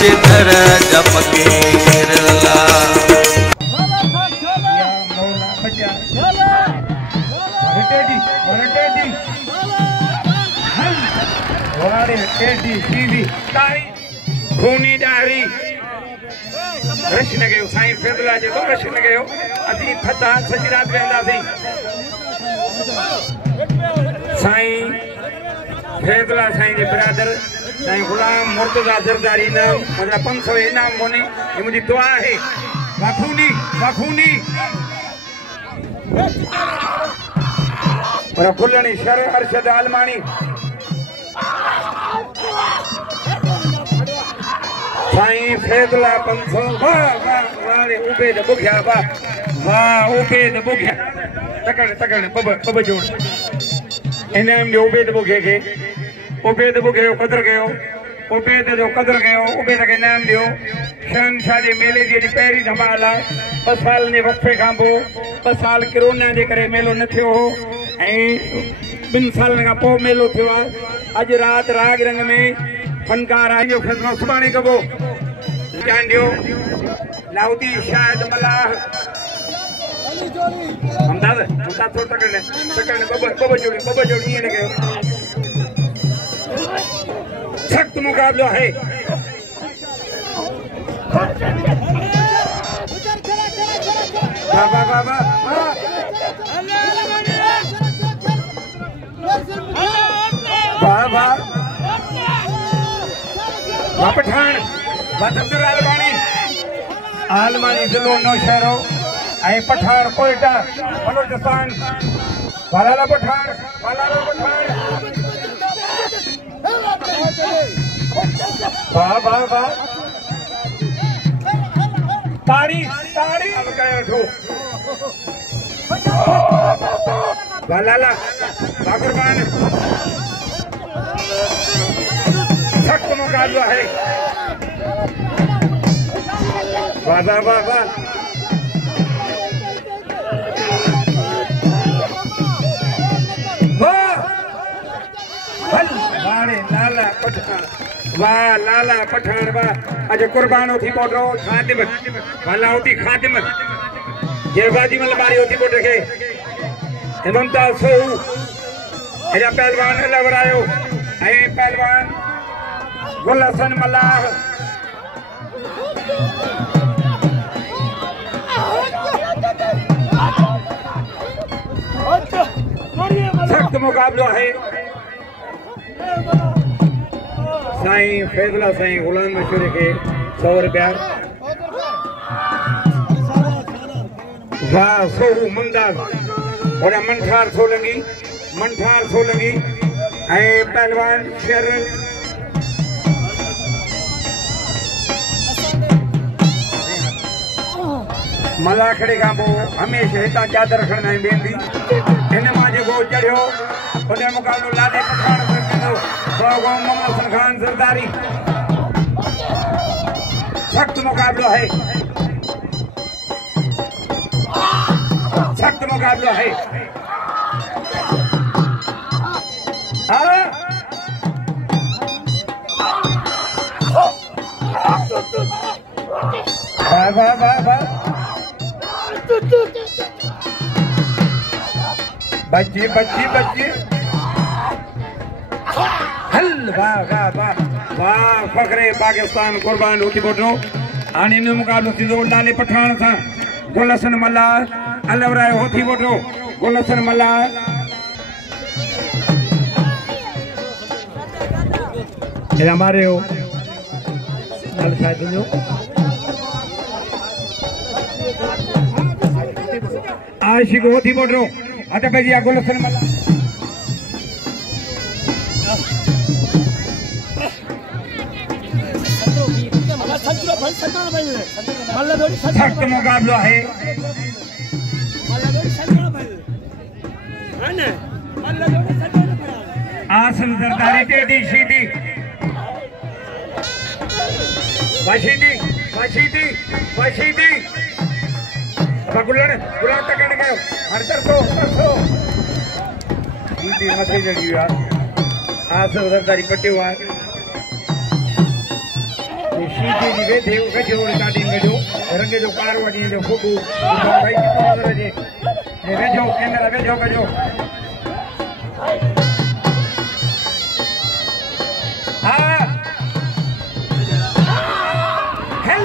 पितर जपकेरला खूनी डारी रशन गयो साईं फैदला जो तो रशन गयो अदी थता सजी रात वेंदासी साईं फैदला साईं जे ब्रदर साईं गुलाम मुर्तजा जरदारी नाम मतलब 500 इनाम मोने ये मुझी दुआ है वाखूनी और खुलनी शर अरशद आलमानी साईं फैदला 500 वाह उबेद बुघिया वाह उबेद बुघिया तकड़ बब जोड़ इनाम जो उबेद बुघे के उबेद बुघे जो कदर कयो उबेद जो कदर कयो उबेद के इनाम दियो शहनशाह जे मेले जी पहिरीं धमाल आहे 2 साल जे वक़्फे खां पोइ 2 साल कोरोना जे करे मेलो न थियो हो ऐं 2 सालनि खां पोइ मेलो थियो आहे अॼु राति राग रंग में फनकार आयो फैसलो सुभाणे कबो जानियो लाउदी शायद मलाह हमदाद थोड़ा तकड़ने बब जोड़ी ये लगे सख्त मुकाबला है बाबा पठान अब्दुल आलमानी जिलो नौशहरो ऐं पठान कोयटा बलोचिस्तान वाला पठान वाह ताड़ी वाला बागुरबान सख्त मुकाबला है वाह लाला पठान वाह अज कुर्बान थी पोटो खातिम वाला होती खातिम जे बाजी मल बारी होती पोट के हिमंता सो एजा पहलवान लवरायो ऐ पहलवान गुलसन मलाह सख्त मुकाबला है साईं फैसला साईं गुलाम मशहूर के 100 रुपया वाह सोहू मंदाज और मंठार सोलंगी ऐं पहलवान शेर मलाखड़े का हमेशा हितां चादर खणंदा आहिनि वेंदी हिन मां जेको चढ़ियो उन मुक़ाबिलो लाॾे पठान मोहम्मद हसन खान जरदारी सख्त मुकाबला है वाह बच्ची हल वाह फखरे पाकिस्तान कुर्बान होती बोटो आने इन मुकाबलो थींदो लाले पठान सां गुलसन मल्ला अलवराय होती बोटो गुलसन मल्ला एला मारे हो हल शायद जो आशिक होती बोटो आता पे गुलसन मल्ला सख्त मुकाबला है आसन जरदारी टेडी शीदी वशीदी गुलान तकड़ गयो हर तरसो शीदी मथे जड़ी यार आसन जरदारी पट्टियो है शीशे जी वेठे गजो गाड़ी गजो रंग जो कारवाड़ी जो फोटो भाई कितो नजर जे वेठो कैमरा वेठो गजो हां हेल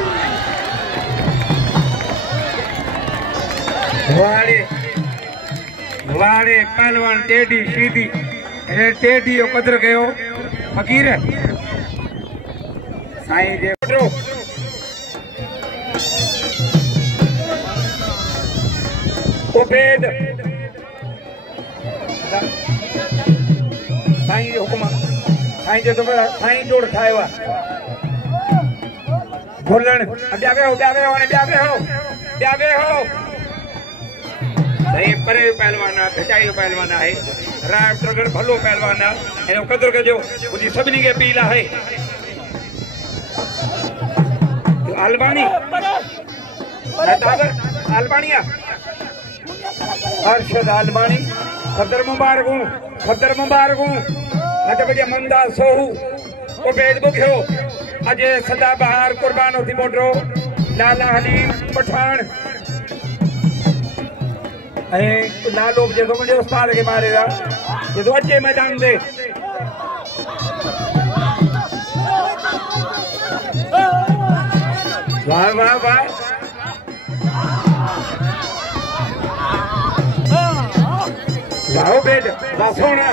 वाड़े वाड़े पहलवान टेडी सीधी टेडी जो कदर कयो फकीर साईं जे उबैद साईं जो हुकुम साईं जो साईं जोड़ ठाहियो आहे भुलण ॿिया वेहो साईं परे पहलवान आहे खिचाई पहलवान आहे राय प्रगट भलो पहलवान आहे हिन कदुरु कजो मुंहिंजी सभिनी खे अपील आहे अलबानी अलबानी आहे अरशद अलबानी खदर मुबारकूं अज बजे मंदा सोहू उबैद बुखियो अजे सदा बहार कुर्बानो थी मोटरो लाला हलीम पठान लालो जेको मुंहिंजे उस्ताद खे मारे जो अचे मैदान ते वाह वाह वाह वाह बेट वाह सोना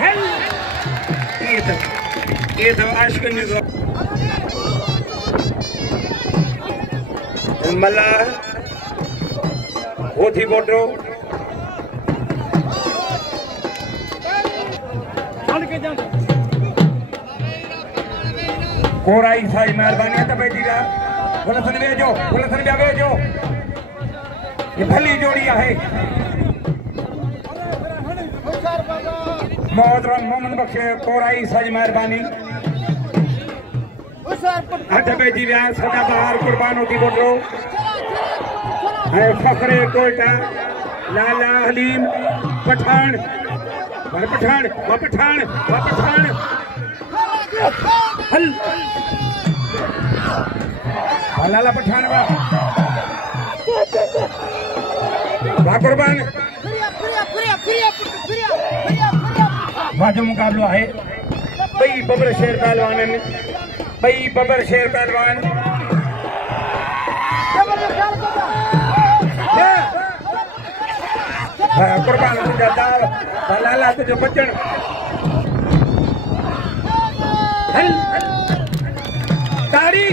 हेल ये तो आशिकन जो मला वो थी बोटो कोराई साई मेहरबानी है तबे जीरा पुलिस ने भेजो ये भली जोड़ी है मोहतरम मोहम्मद बख्श कोराई साई मेहरबानी तबे जीरा सदा बहार कुर्बान होती बोटो है फखरे कोयटा लाला हलीम पठान हल लाला पठान वाह कुर्बान वाह जो मुकाबलो है बई बबर शेर पहलवान कुर्बान लाला तुझो बचन तारी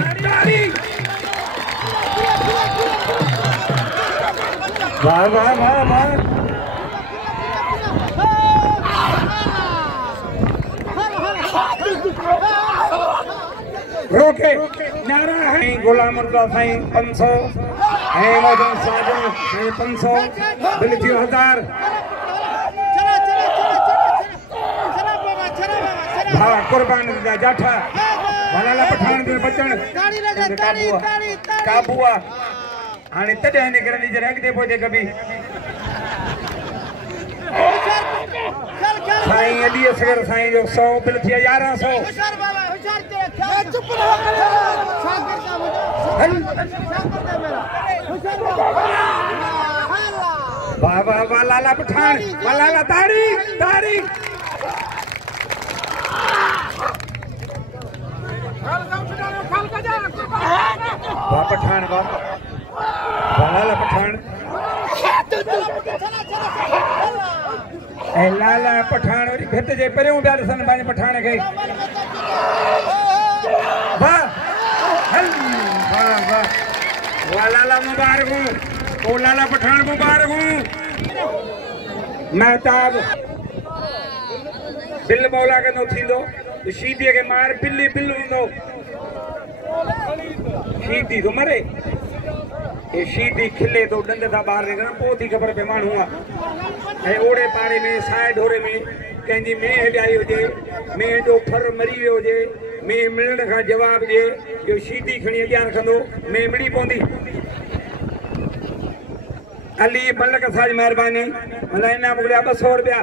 वाह रोके नारा है गुलाम मुर्दा साईं 500 है मौजूद साजन है 500 बिल 1000 हाँ कुर्बान दा जाठा लाला पठान दे बचन काबुआ हाने तडे ने करनी जरा अगते पोते कभी साईं अली असगर साईं जो 100 बिल थी 1100 वाह वाह वाह लाला पठान वाह लाला तारी वाह पठान वाह लाला पठान लाला पठान वरी भित जे परियों ॿिया ॾिसनि पंहिंजे पठान खे वाह वाह लाला मुबारकूं ओ लाला पठान मुबारकूं महताब बिल मौला कंदो थींदो शीदीअ खे मार बिल हूंदो शीदी तो मरे ये शीदी खिले तो डंड था बाहर निकलना पोइ थी ख़बर पे माण्हू आहे ओड़े पाड़े में साए ढोरे में कंहिंजी मेंह ॼाई हुजे मेंह जो फर मरी वियो हुजे मेंह मिलण खां जवाब ॾिए जो शीदी खणी अॻियां रखंदो मेंह मिली पवंदी अली मलक साहब महिरबानी मला इनाम मोकिलिया 200 रुपया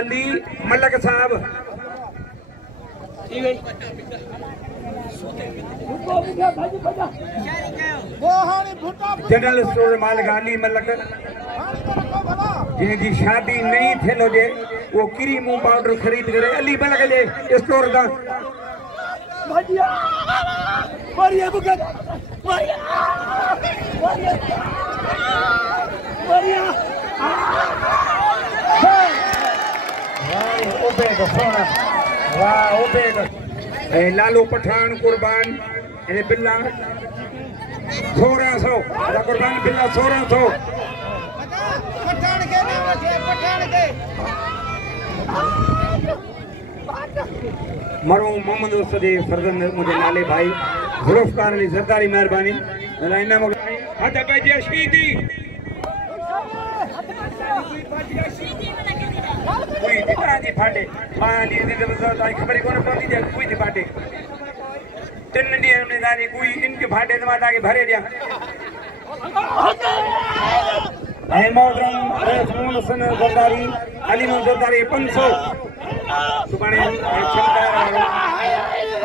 अली मलक साहब जनरल स्टोर मालिक अली मलक जिन जी शादी नहीं थियल हुजे वो किरी मुंह पाउडर खरीद करे अली मलक जे स्टोर दा लालू पठान कुर्बान बिल्ला 1600 कुर्बान बिल्ला 1600 मरहूम मोहम्मद उसदे फर्जंद मुझे नाले भाई जुल्फकार अली ज़रदारी मेहरबानी इना हद बजे शहीदी कोई जितना जी फाटे पानी दी जबरदस्त खबर कोन पवंदी जे कोई जी फाटे 3 ॾींहं में दानी कोई इनके फाटे त मां ताके भरे दिया ऐं मोहतरम मोहम्मद हसन ज़रदारी अली मोहम्मद ज़रदारी 500 सुभाणे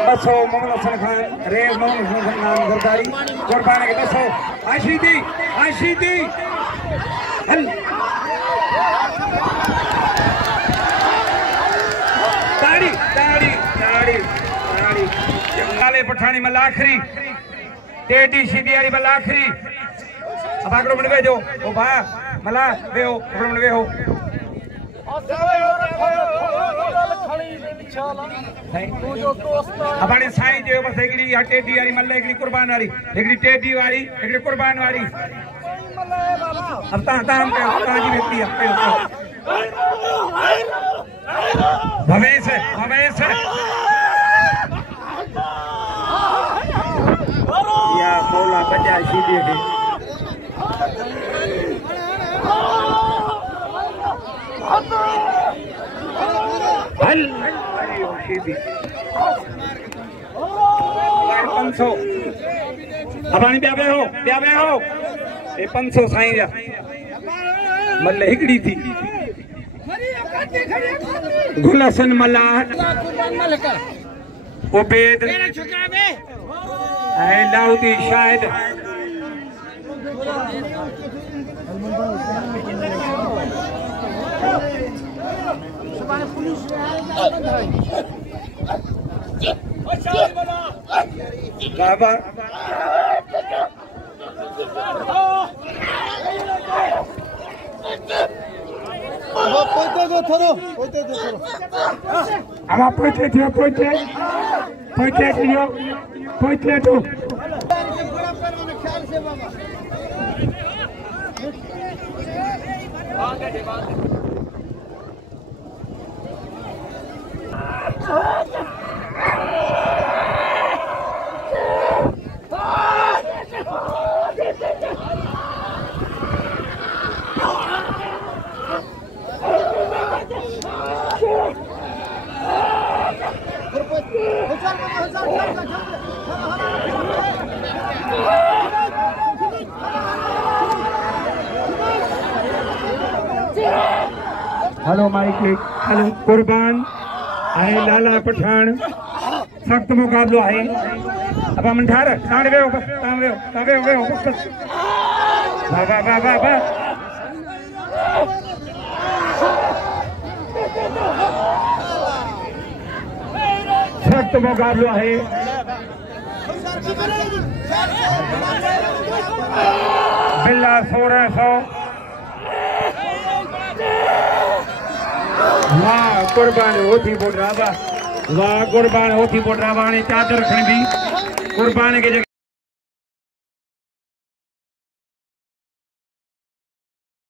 200 मोहम्मद हसन खान रेज मोहम्मद हसन खान ज़रदारी कुर्बान के 200 आशीदी हल ताड़ी ताड़ी ताड़ी ताड़ी लाले पठानी मल आखिरी टेडी सीधी वाली मल आखिरी अब आकड़ो मिल वेजो ओ भा मला वेहो आकड़ो मिल वेहो अब हाणे साईं जो बस हिकड़ी टेडी वाली मल हिकड़ी कुर्बान वाली हिकड़ी टेडी वाली हिकड़ी कुर्बान वाली अब तां जी बेटी भवेश या मौला बचा सीधी के हल सीधी 500 अबानी ब्या हो ए 500 साईं जा मल हिकड़ी थी गुलसन मल्ला उबैद ऐं दाऊदी शाहिद बाबा अब पोइते तो हेलो माइक हेलो कुर्बान है लाला पठान सख्त मुकाबलो है अब हम ठार ताड़ वेहो बस तां वेहो बस वाह सख्त मुकाबलो है बिल्ला 1600 वाह कुर्बान होती बोल रहा वाह कुर्बान होती बोल रहा चादर खड़ी कुर्बान के